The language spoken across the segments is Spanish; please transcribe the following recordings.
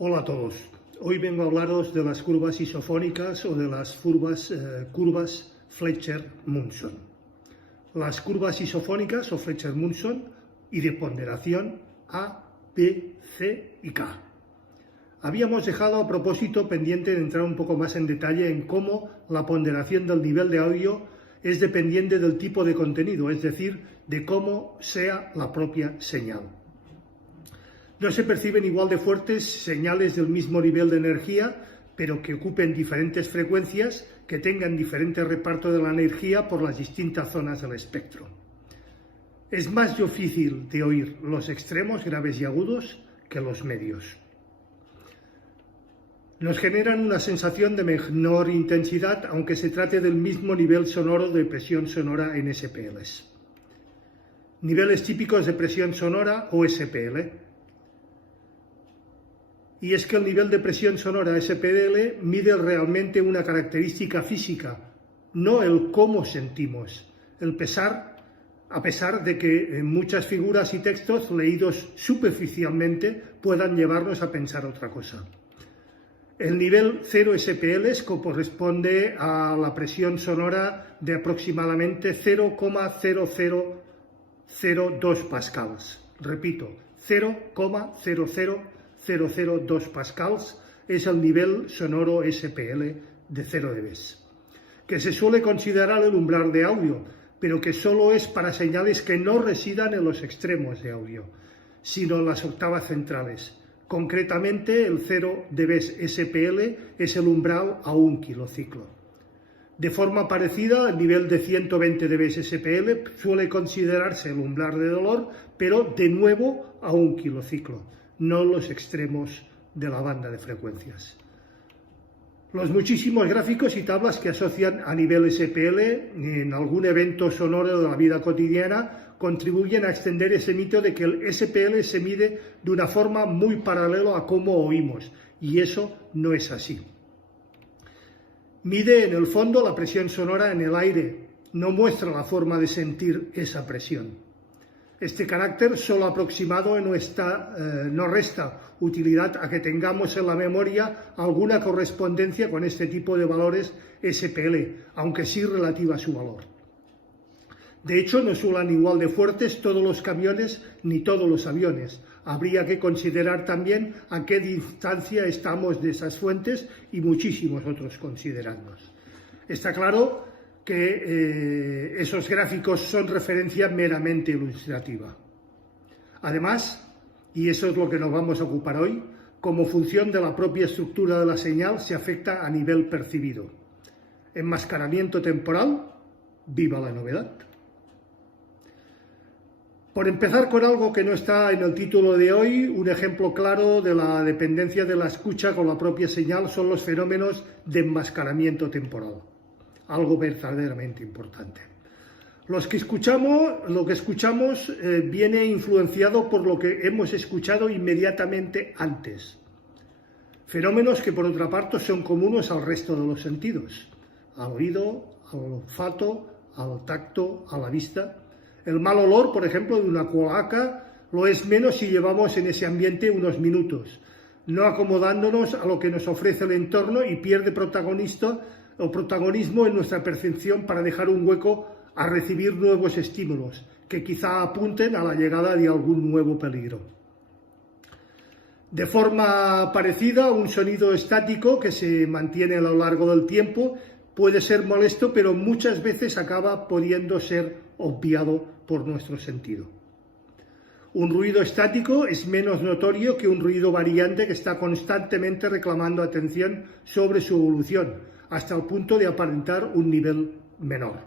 Hola a todos. Hoy vengo a hablaros de las curvas isofónicas o de las curvas Fletcher-Munson. Las curvas isofónicas o Fletcher-Munson y de ponderación A, B, C y K. Habíamos dejado a propósito pendiente de entrar un poco más en detalle en cómo la ponderación del nivel de audio es dependiente del tipo de contenido, es decir, de cómo sea la propia señal. No se perciben igual de fuertes señales del mismo nivel de energía, pero que ocupen diferentes frecuencias, que tengan diferente reparto de la energía por las distintas zonas del espectro. Es más difícil de oír los extremos graves y agudos que los medios. Nos generan una sensación de menor intensidad, aunque se trate del mismo nivel sonoro de presión sonora en SPLs. Niveles típicos de presión sonora o SPL. Y es que el nivel de presión sonora SPL mide realmente una característica física, no el cómo sentimos, a pesar de que muchas figuras y textos leídos superficialmente puedan llevarnos a pensar otra cosa. El nivel 0 SPL corresponde a la presión sonora de aproximadamente 0,0002 pascals. Repito, 0,00002 pascals es el nivel sonoro SPL de 0 dB, que se suele considerar el umbral de audio, pero que solo es para señales que no residan en los extremos de audio, sino en las octavas centrales. Concretamente, el 0 dB SPL es el umbral a 1 kilociclo. De forma parecida, el nivel de 120 dB SPL suele considerarse el umbral de dolor, pero de nuevo a 1 kilociclo, no los extremos de la banda de frecuencias. Los muchísimos gráficos y tablas que asocian a nivel SPL en algún evento sonoro de la vida cotidiana contribuyen a extender ese mito de que el SPL se mide de una forma muy paralela a cómo oímos, y eso no es así. Mide en el fondo la presión sonora en el aire, no muestra la forma de sentir esa presión. Este carácter solo aproximado no resta utilidad a que tengamos en la memoria alguna correspondencia con este tipo de valores SPL, aunque sí relativa a su valor. De hecho, no suenan igual de fuertes todos los camiones ni todos los aviones. Habría que considerar también a qué distancia estamos de esas fuentes y muchísimos otros considerandos. Está claro que esos gráficos son referencia meramente ilustrativa. Además, y eso es lo que nos vamos a ocupar hoy, como función de la propia estructura de la señal se afecta a nivel percibido. Enmascaramiento temporal, viva la novedad. Por empezar con algo que no está en el título de hoy, un ejemplo claro de la dependencia de la escucha con la propia señal son los fenómenos de enmascaramiento temporal. Algo verdaderamente importante. Lo que escuchamos viene influenciado por lo que hemos escuchado inmediatamente antes. Fenómenos que por otra parte son comunes al resto de los sentidos, al oído, al olfato, al tacto, a la vista. El mal olor, por ejemplo, de una cloaca lo es menos si llevamos en ese ambiente unos minutos, no acomodándonos a lo que nos ofrece el entorno y pierde protagonismo en nuestra percepción para dejar un hueco a recibir nuevos estímulos que quizá apunten a la llegada de algún nuevo peligro. De forma parecida, un sonido estático que se mantiene a lo largo del tiempo puede ser molesto, pero muchas veces acaba pudiendo ser obviado por nuestro sentido. Un ruido estático es menos notorio que un ruido variante que está constantemente reclamando atención sobre su evolución, hasta el punto de aparentar un nivel menor.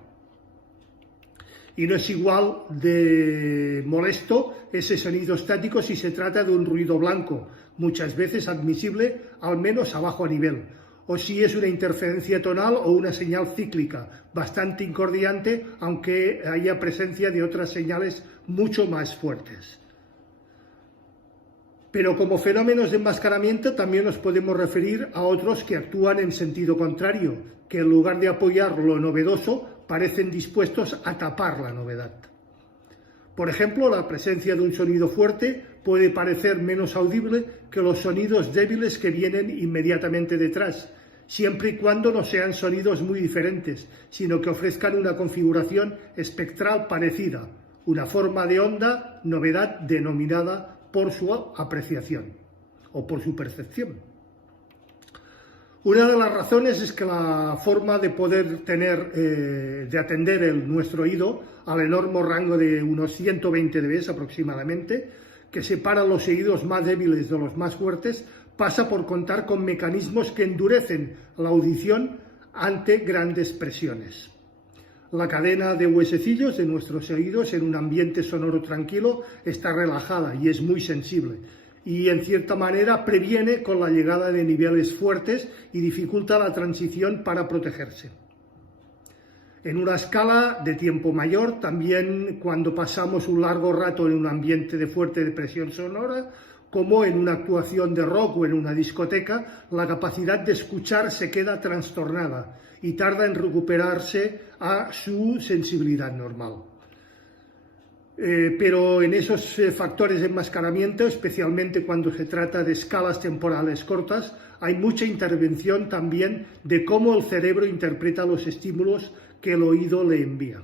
Y no es igual de molesto ese sonido estático si se trata de un ruido blanco, muchas veces admisible al menos a bajo nivel, o si es una interferencia tonal o una señal cíclica, bastante incordiante, aunque haya presencia de otras señales mucho más fuertes. Pero como fenómenos de enmascaramiento también nos podemos referir a otros que actúan en sentido contrario, que en lugar de apoyar lo novedoso, parecen dispuestos a tapar la novedad. Por ejemplo, la presencia de un sonido fuerte puede parecer menos audible que los sonidos débiles que vienen inmediatamente detrás, siempre y cuando no sean sonidos muy diferentes, sino que ofrezcan una configuración espectral parecida, una forma de onda, novedad denominada por su apreciación o por su percepción. Una de las razones es que la forma de poder de atender nuestro oído al enorme rango de unos 120 dB aproximadamente, que separa los oídos más débiles de los más fuertes, pasa por contar con mecanismos que endurecen la audición ante grandes presiones. La cadena de huesecillos de nuestros oídos en un ambiente sonoro tranquilo está relajada y es muy sensible, y en cierta manera previene con la llegada de niveles fuertes y dificulta la transición para protegerse. En una escala de tiempo mayor, también cuando pasamos un largo rato en un ambiente de fuerte depresión sonora, como en una actuación de rock o en una discoteca, la capacidad de escuchar se queda trastornada y tarda en recuperarse a su sensibilidad normal. Pero en esos factores de enmascaramiento, especialmente cuando se trata de escalas temporales cortas, hay mucha intervención también de cómo el cerebro interpreta los estímulos que el oído le envía.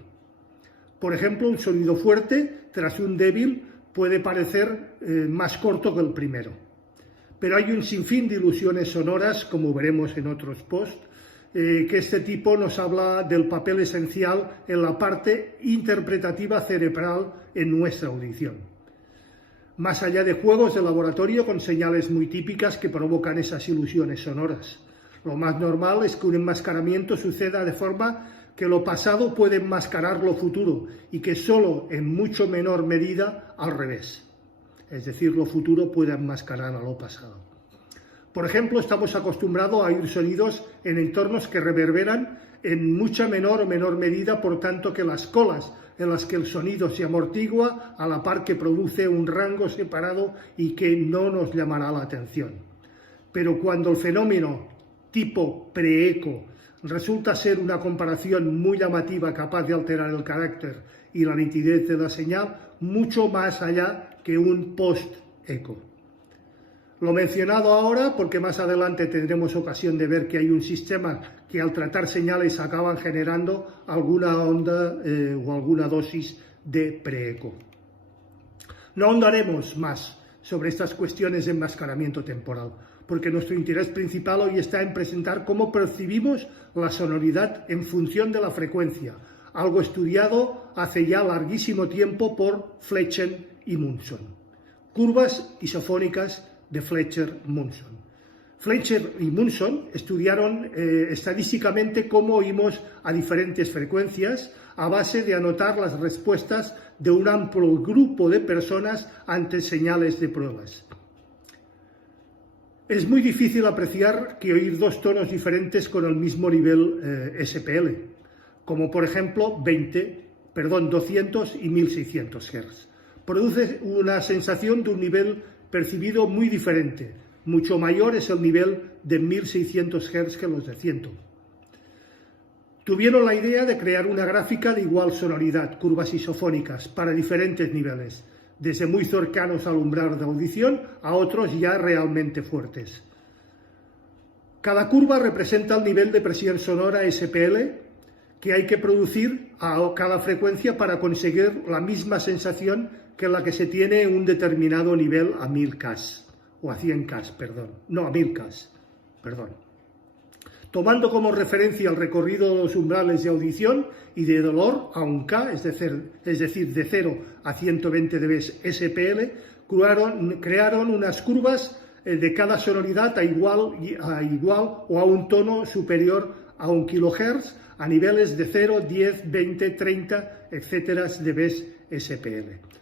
Por ejemplo, un sonido fuerte tras un débil puede parecer más corto que el primero, pero hay un sinfín de ilusiones sonoras, como veremos en otros posts, que este tipo nos habla del papel esencial en la parte interpretativa cerebral en nuestra audición. Más allá de juegos de laboratorio con señales muy típicas que provocan esas ilusiones sonoras, lo más normal es que un enmascaramiento suceda de forma que lo pasado puede enmascarar lo futuro y que solo en mucho menor medida al revés. Es decir, lo futuro puede enmascarar a lo pasado. Por ejemplo, estamos acostumbrados a oír sonidos en entornos que reverberan en mucha menor o menor medida, por tanto que las colas en las que el sonido se amortigua a la par que produce un rango separado y que no nos llamará la atención. Pero cuando el fenómeno tipo preeco resulta ser una comparación muy llamativa capaz de alterar el carácter y la nitidez de la señal, mucho más allá que un post-eco. Lo mencionado ahora porque más adelante tendremos ocasión de ver que hay un sistema que al tratar señales acaban generando alguna onda o alguna dosis de preeco. No ahondaremos más sobre estas cuestiones de enmascaramiento temporal, porque nuestro interés principal hoy está en presentar cómo percibimos la sonoridad en función de la frecuencia, algo estudiado hace ya larguísimo tiempo por Fletcher y Munson. Curvas isofónicas de Fletcher-Munson. Fletcher y Munson estudiaron estadísticamente cómo oímos a diferentes frecuencias a base de anotar las respuestas de un amplio grupo de personas ante señales de pruebas. Es muy difícil apreciar que oír dos tonos diferentes con el mismo nivel SPL, como por ejemplo 200 y 1600 Hz. Produce una sensación de un nivel percibido muy diferente. Mucho mayor es el nivel de 1600 Hz que los de 100. Tuvieron la idea de crear una gráfica de igual sonoridad, curvas isofónicas, para diferentes niveles, desde muy cercanos al umbral de audición a otros ya realmente fuertes. Cada curva representa el nivel de presión sonora SPL que hay que producir a cada frecuencia para conseguir la misma sensación que la que se tiene en un determinado nivel a 1000 Ks, o a 100 Ks, a 1000 Ks, Tomando como referencia el recorrido de los umbrales de audición y de dolor a 1 K, es decir, de 0 a 120 dB SPL, crearon unas curvas de cada sonoridad a igual o a un tono superior a 1 kHz a niveles de 0, 10, 20, 30, etc. dB SPL.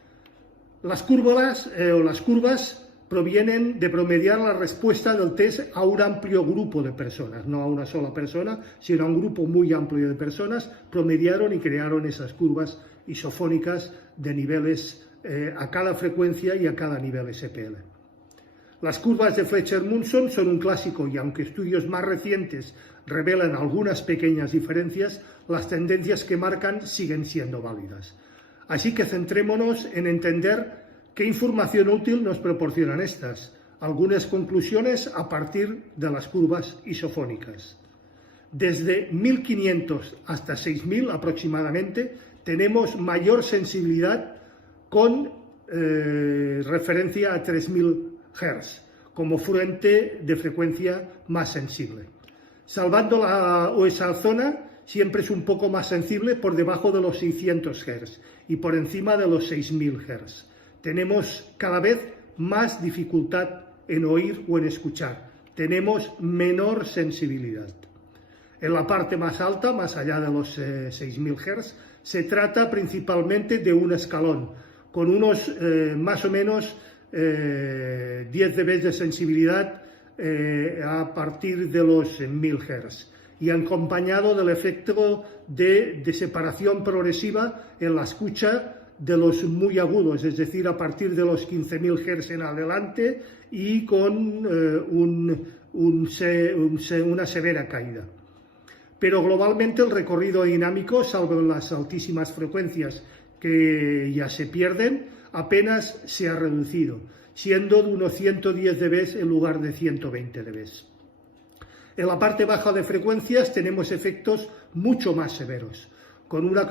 Las curvas provienen de promediar la respuesta del test a un amplio grupo de personas, no a una sola persona, sino a un grupo muy amplio de personas. Promediaron y crearon esas curvas isofónicas de niveles a cada frecuencia y a cada nivel SPL. Las curvas de Fletcher-Munson son un clásico y aunque estudios más recientes revelan algunas pequeñas diferencias, las tendencias que marcan siguen siendo válidas. Así que centrémonos en entender ¿Qué información útil nos proporcionan estas? Algunas conclusiones a partir de las curvas isofónicas. Desde 1500 hasta 6000 aproximadamente tenemos mayor sensibilidad con referencia a 3000 Hz como fuente de frecuencia más sensible. Salvando esa zona, siempre es un poco más sensible por debajo de los 600 Hz y por encima de los 6000 Hz. Tenemos cada vez más dificultad en oír o en escuchar. Tenemos menor sensibilidad. En la parte más alta, más allá de los 6000 Hz, se trata principalmente de un escalón, con unos más o menos 10 dB de sensibilidad a partir de los 1000 Hz y acompañado del efecto de separación progresiva en la escucha de los muy agudos, es decir, a partir de los 15.000 Hz en adelante y con una severa caída. Pero globalmente el recorrido dinámico, salvo en las altísimas frecuencias que ya se pierden, apenas se ha reducido, siendo de unos 110 dB en lugar de 120 dB. En la parte baja de frecuencias tenemos efectos mucho más severos, con una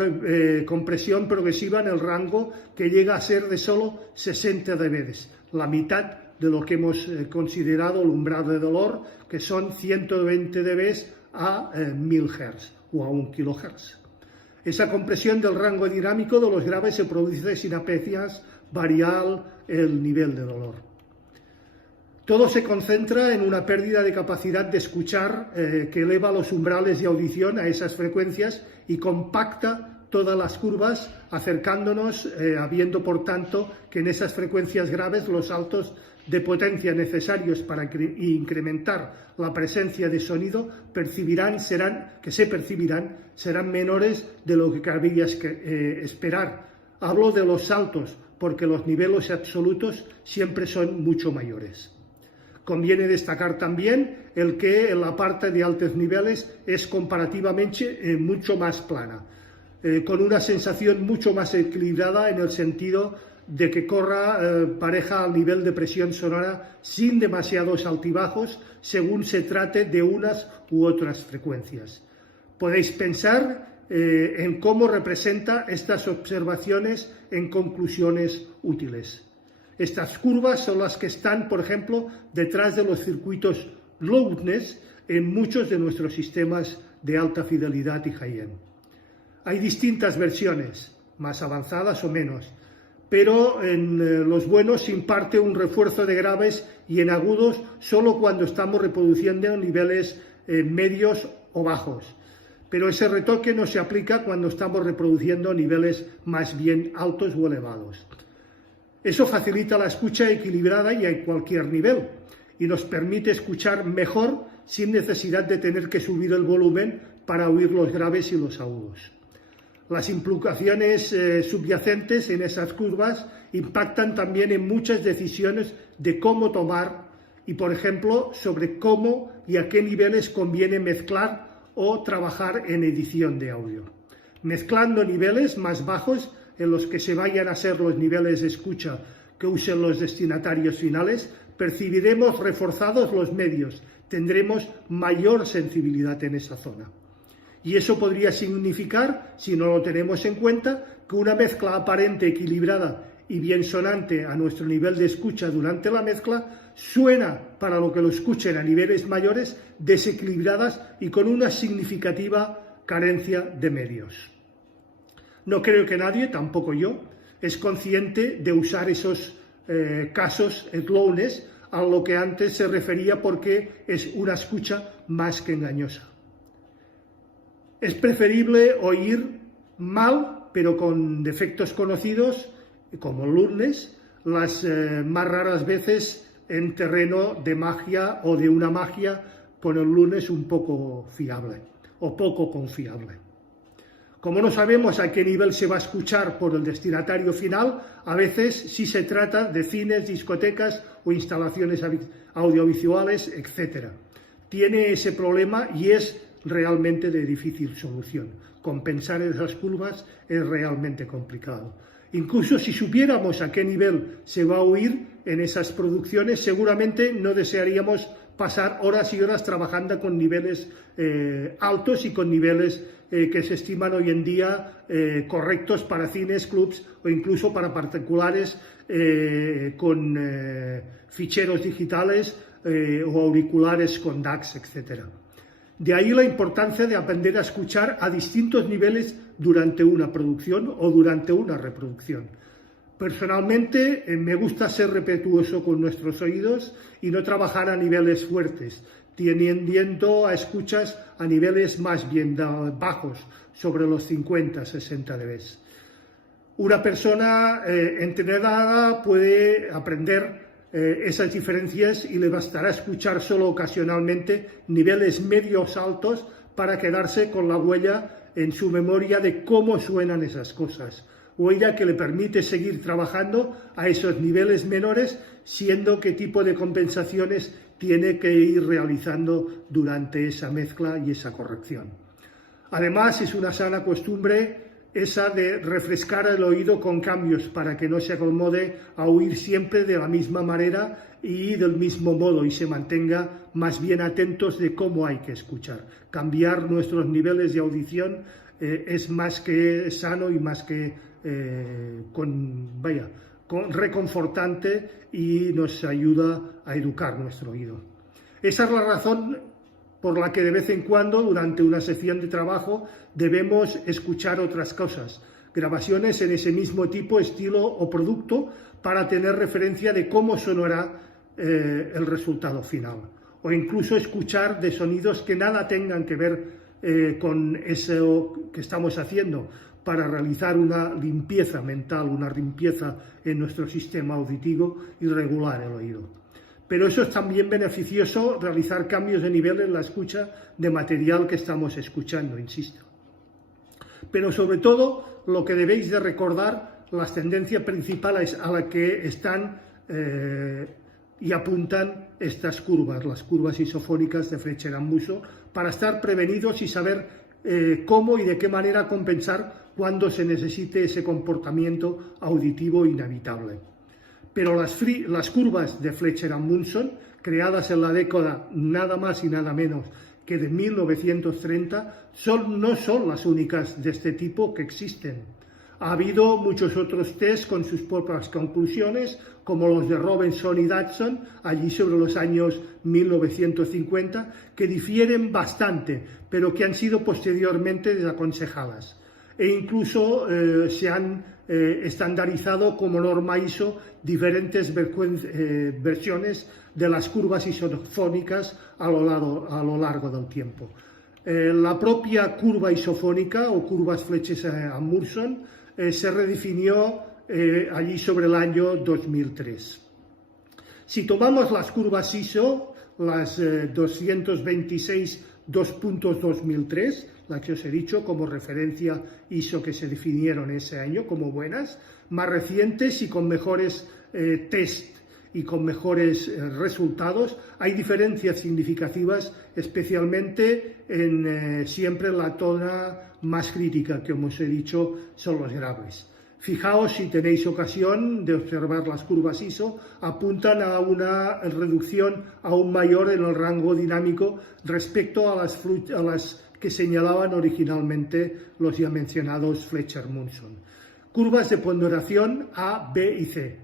compresión progresiva en el rango que llega a ser de solo 60 dB, la mitad de lo que hemos considerado el umbral de dolor, que son 120 dB a 1000 Hz o a 1 kHz. Esa compresión del rango dinámico de los graves se produce sin apenas variar el nivel de dolor. Todo se concentra en una pérdida de capacidad de escuchar que eleva los umbrales de audición a esas frecuencias y compacta todas las curvas, acercándonos, habiendo por tanto que en esas frecuencias graves los saltos de potencia necesarios para incrementar la presencia de sonido serán menores de lo que cabría esperar. Hablo de los saltos porque los niveles absolutos siempre son mucho mayores. Conviene destacar también el que en la parte de altos niveles es comparativamente mucho más plana, con una sensación mucho más equilibrada en el sentido de que corra pareja al nivel de presión sonora sin demasiados altibajos según se trate de unas u otras frecuencias. Podéis pensar en cómo representa estas observaciones en conclusiones útiles. Estas curvas son las que están, por ejemplo, detrás de los circuitos loudness en muchos de nuestros sistemas de alta fidelidad y high-end. Hay distintas versiones, más avanzadas o menos, pero en los buenos se imparte un refuerzo de graves y en agudos solo cuando estamos reproduciendo niveles medios o bajos. Pero ese retoque no se aplica cuando estamos reproduciendo niveles más bien altos o elevados. Eso facilita la escucha equilibrada y a cualquier nivel y nos permite escuchar mejor sin necesidad de tener que subir el volumen para oír los graves y los agudos. Las implicaciones subyacentes en esas curvas impactan también en muchas decisiones de cómo tomar y, por ejemplo, sobre cómo y a qué niveles conviene mezclar o trabajar en edición de audio. Mezclando niveles más bajos en los que se vayan a ser los niveles de escucha que usen los destinatarios finales, percibiremos reforzados los medios, tendremos mayor sensibilidad en esa zona. Y eso podría significar, si no lo tenemos en cuenta, que una mezcla aparente equilibrada y bien sonante a nuestro nivel de escucha durante la mezcla suena, para lo que lo escuchen a niveles mayores, desequilibradas y con una significativa carencia de medios. No creo que nadie, tampoco yo, es consciente de usar esos casos slowness a lo que antes se refería porque es una escucha más que engañosa. Es preferible oír mal, pero con defectos conocidos, como loudness, las más raras veces en terreno de magia o de una magia con el loudness un poco fiable o poco confiable. Como no sabemos a qué nivel se va a escuchar por el destinatario final, a veces sí se trata de cines, discotecas o instalaciones audiovisuales, etc. Tiene ese problema y es realmente de difícil solución. Compensar esas curvas es realmente complicado. Incluso si supiéramos a qué nivel se va a oír en esas producciones, seguramente no desearíamos pasar horas y horas trabajando con niveles altos y con niveles que se estiman hoy en día correctos para cines, clubs o incluso para particulares con ficheros digitales o auriculares con DACs, etc. De ahí la importancia de aprender a escuchar a distintos niveles durante una producción o durante una reproducción. Personalmente me gusta ser respetuoso con nuestros oídos y no trabajar a niveles fuertes, tendiendo a escuchas a niveles más bien bajos, sobre los 50-60 dB. Una persona entrenada puede aprender esas diferencias y le bastará escuchar solo ocasionalmente niveles medios altos para quedarse con la huella en su memoria de cómo suenan esas cosas, huella que le permite seguir trabajando a esos niveles menores, siendo qué tipo de compensaciones tiene que ir realizando durante esa mezcla y esa corrección. Además, es una sana costumbre esa de refrescar el oído con cambios para que no se acomode a oír siempre de la misma manera y del mismo modo y se mantenga más bien atentos de cómo hay que escuchar. Cambiar nuestros niveles de audición es más que sano y más que reconfortante y nos ayuda a educar nuestro oído. Esa es la razón por la que de vez en cuando, durante una sesión de trabajo, debemos escuchar otras cosas, grabaciones en ese mismo tipo, estilo o producto, para tener referencia de cómo sonará el resultado final. O incluso escuchar de sonidos que nada tengan que ver con eso que estamos haciendo, para realizar una limpieza mental, una limpieza en nuestro sistema auditivo y regular el oído. Pero eso es también beneficioso, realizar cambios de nivel en la escucha de material que estamos escuchando, insisto. Pero sobre todo, lo que debéis de recordar, las tendencias principales a las que están y apuntan estas curvas, las curvas isofónicas de Fletcher-Musso, para estar prevenidos y saber cómo y de qué manera compensar cuando se necesite ese comportamiento auditivo inevitable. Pero las curvas de Fletcher-Munson, creadas en la década nada más y nada menos que de 1930, no son las únicas de este tipo que existen. Ha habido muchos otros test con sus propias conclusiones, como los de Robinson y Dodson, allí sobre los años 1950, que difieren bastante, pero que han sido posteriormente desaconsejadas. E incluso se han estandarizado como norma ISO diferentes versiones de las curvas isofónicas a lo largo del tiempo. La propia curva isofónica o curvas Fletcher-Munson se redefinió allí sobre el año 2003. Si tomamos las curvas ISO, las 226.2.2003, las que os he dicho como referencia ISO que se definieron ese año como buenas, más recientes y con mejores test y con mejores resultados, hay diferencias significativas, especialmente en siempre la zona más crítica, que como os he dicho, son los graves. Fijaos, si tenéis ocasión de observar las curvas ISO, apuntan a una reducción aún mayor en el rango dinámico respecto a las que señalaban originalmente los ya mencionados Fletcher-Munson. Curvas de ponderación A, B y C.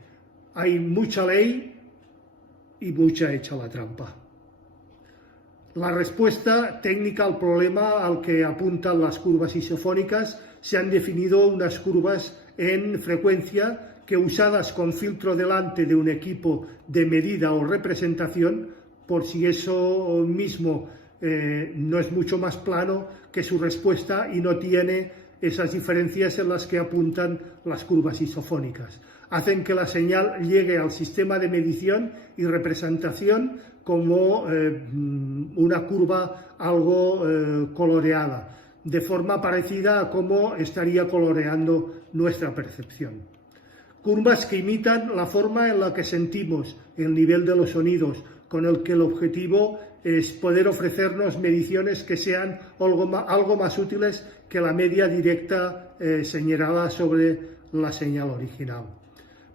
Hay mucha ley y mucha hecha la trampa. La respuesta técnica al problema al que apuntan las curvas isofónicas, se han definido unas curvas en frecuencia que, usadas con filtro delante de un equipo de medida o representación, por si eso mismo no es mucho más plano que su respuesta y no tiene esas diferencias en las que apuntan las curvas isofónicas. Hacen que la señal llegue al sistema de medición y representación como una curva algo coloreada, de forma parecida a cómo estaría coloreando nuestra percepción. Curvas que imitan la forma en la que sentimos el nivel de los sonidos, con el que el objetivo es poder ofrecernos mediciones que sean algo más útiles que la media directa señalada sobre la señal original.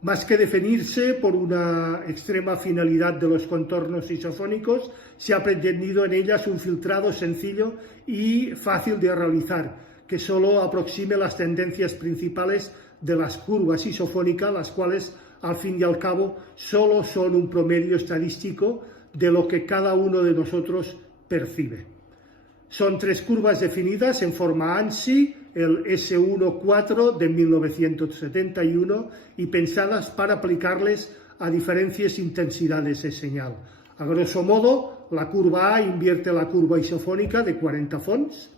Más que definirse por una extrema finalidad de los contornos isofónicos, se ha pretendido en ellas un filtrado sencillo y fácil de realizar, que solo aproxime las tendencias principales de las curvas isofónicas, las cuales, al fin y al cabo, solo son un promedio estadístico de lo que cada uno de nosotros percibe. Son 3 curvas definidas en forma ANSI, el S1-4 de 1971, y pensadas para aplicarles a diferentes intensidades de señal. A grosso modo, la curva A invierte la curva isofónica de 40 Fons,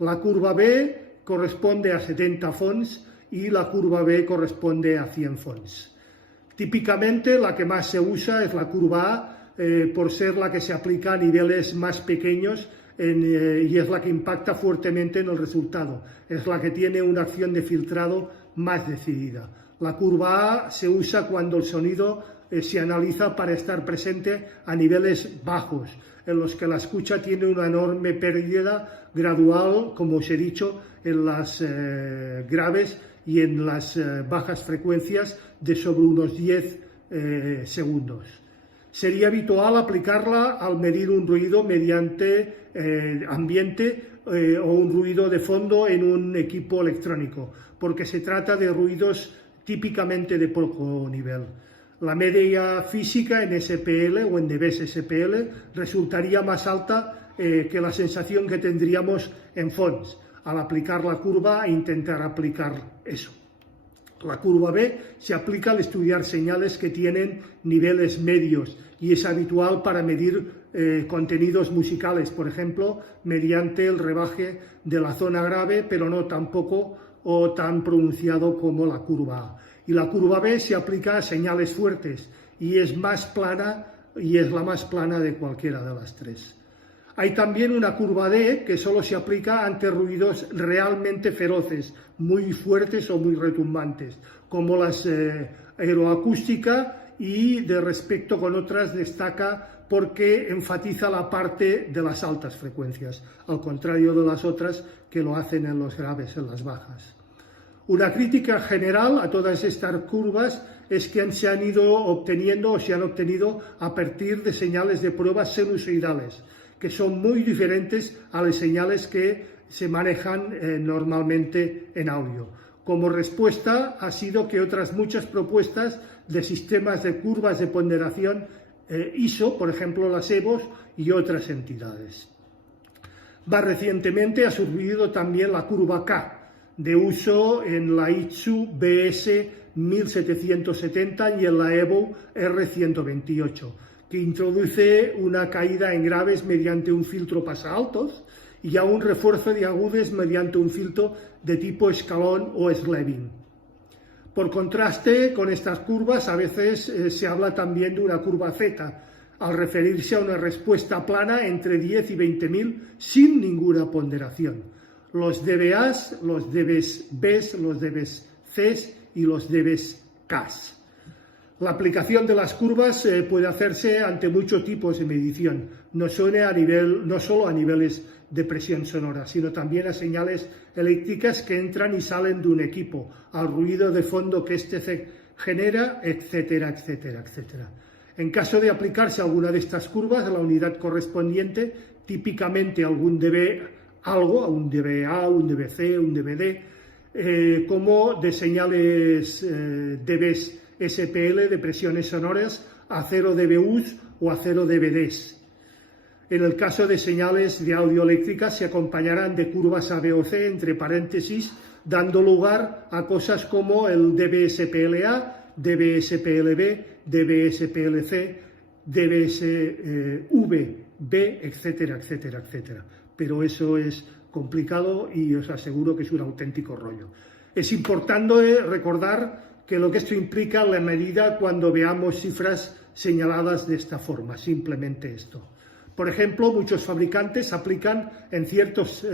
la curva B corresponde a 70 Fons y la curva B corresponde a 100 Fons. Típicamente la que más se usa es la curva A, por ser la que se aplica a niveles más pequeños y es la que impacta fuertemente en el resultado, es la que tiene una acción de filtrado más decidida. La curva A se usa cuando el sonido se analiza para estar presente a niveles bajos, en los que la escucha tiene una enorme pérdida gradual, como os he dicho, en las graves y en las bajas frecuencias de sobre unos 10 segundos. Sería habitual aplicarla al medir un ruido mediante ambiente o un ruido de fondo en un equipo electrónico, porque se trata de ruidos típicamente de poco nivel. La media física en SPL o en dBs SPL resultaría más alta que la sensación que tendríamos en Fons al aplicar la curva e intentar aplicar eso. La curva B se aplica al estudiar señales que tienen niveles medios y es habitual para medir contenidos musicales, por ejemplo, mediante el rebaje de la zona grave, pero no tampoco o tan pronunciado como la curva A. Y la curva B se aplica a señales fuertes y es más plana y es la más plana de cualquiera de las 3. Hay también una curva D que solo se aplica ante ruidos realmente feroces, muy fuertes o muy retumbantes, como las aeroacústica, y de respecto con otras destaca porque enfatiza la parte de las altas frecuencias, al contrario de las otras que lo hacen en los graves, en las bajas. Una crítica general a todas estas curvas es que se han ido obteniendo o se han obtenido a partir de señales de pruebas sinusoidales, que son muy diferentes a las señales que se manejan normalmente en audio. Como respuesta ha sido que otras muchas propuestas de sistemas de curvas de ponderación ISO, por ejemplo las EVOs y otras entidades. Más recientemente ha surgido también la curva K, de uso en la ITSU BS 1770 y en la EVO R128, que introduce una caída en graves mediante un filtro pasaaltos y a un refuerzo de agudes mediante un filtro de tipo escalón o Slevin. Por contraste con estas curvas, a veces se habla también de una curva Z, al referirse a una respuesta plana entre 10 y 20.000 sin ninguna ponderación. Los dBAs, los dBs Bs, los dBs Cs y los dBs Ks. La aplicación de las curvas puede hacerse ante muchos tipos de medición, no solo a niveles de presión sonora, sino también a señales eléctricas que entran y salen de un equipo, al ruido de fondo que éste genera, etcétera, etcétera, etcétera. En caso de aplicarse alguna de estas curvas a la unidad correspondiente, típicamente algún dB algo, un dBA, un dBc, un dBd, como de señales dBs SPL de presiones sonoras a 0 dBUs o a 0 dBds. En el caso de señales de audio eléctricas se acompañarán de curvas A, B o C entre paréntesis, dando lugar a cosas como el dBSPLA, dBSPLB, dBSPLC, dBSVB, etcétera, etcétera, etcétera. Pero eso es complicado y os aseguro que es un auténtico rollo. Es importante recordar que lo que esto implica en la medida cuando veamos cifras señaladas de esta forma, simplemente esto. Por ejemplo, muchos fabricantes aplican en ciertos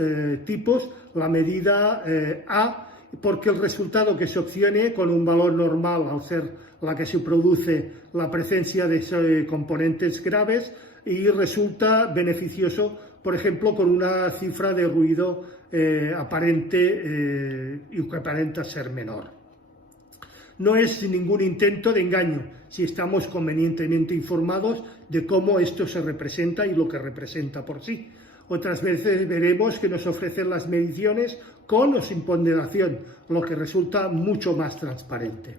tipos la medida A porque el resultado que se obtiene con un valor normal, al ser la que se produce la presencia de componentes graves, y resulta beneficioso, por ejemplo, con una cifra de ruido aparente y que aparenta ser menor. No es ningún intento de engaño, si estamos convenientemente informados de cómo esto se representa y lo que representa por sí. Otras veces veremos que nos ofrecen las mediciones con o sin ponderación, lo que resulta mucho más transparente.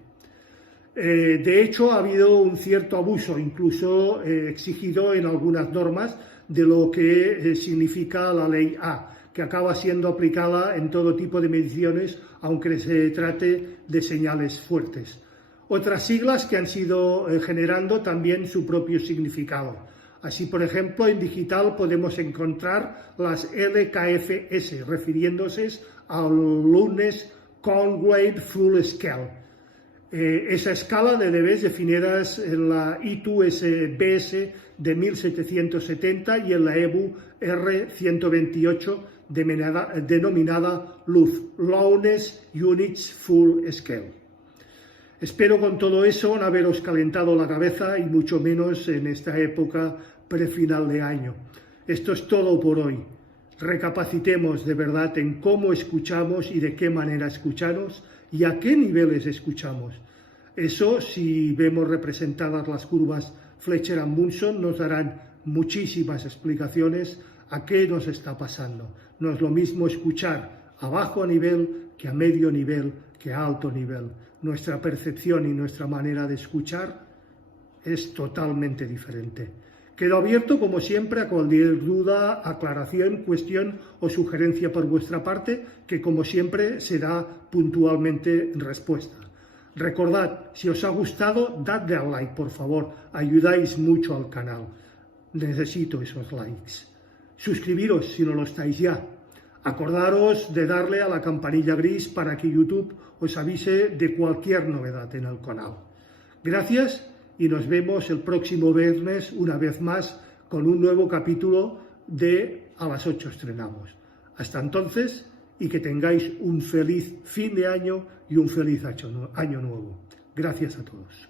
De hecho, ha habido un cierto abuso, incluso exigido en algunas normas, de lo que significa la ley A, que acaba siendo aplicada en todo tipo de mediciones, aunque se trate de señales fuertes. Otras siglas que han sido generando también su propio significado. Así, por ejemplo, en digital podemos encontrar las LKFS, refiriéndose al Lunes Conway Full Scale. Esa escala de dBs definidas en la I2SBS de 1770 y en la EBU R128 denominada LUF, Lowness Units Full Scale. Espero con todo eso no haberos calentado la cabeza y mucho menos en esta época prefinal de año. Esto es todo por hoy. Recapacitemos de verdad en cómo escuchamos y de qué manera escuchamos y a qué niveles escuchamos. Eso, si vemos representadas las curvas Fletcher-Munson, nos darán muchísimas explicaciones a qué nos está pasando. No es lo mismo escuchar a bajo nivel que a medio nivel que a alto nivel. Nuestra percepción y nuestra manera de escuchar es totalmente diferente. Quedo abierto, como siempre, a cualquier duda, aclaración, cuestión o sugerencia por vuestra parte, que como siempre será puntualmente respuesta. Recordad, si os ha gustado, dadle al like, por favor, ayudáis mucho al canal. Necesito esos likes. Suscribiros si no lo estáis ya. Acordaros de darle a la campanilla gris para que YouTube os avise de cualquier novedad en el canal. Gracias y nos vemos el próximo viernes una vez más con un nuevo capítulo de A las 8 estrenamos. Hasta entonces, y que tengáis un feliz fin de año y un feliz año nuevo. Gracias a todos.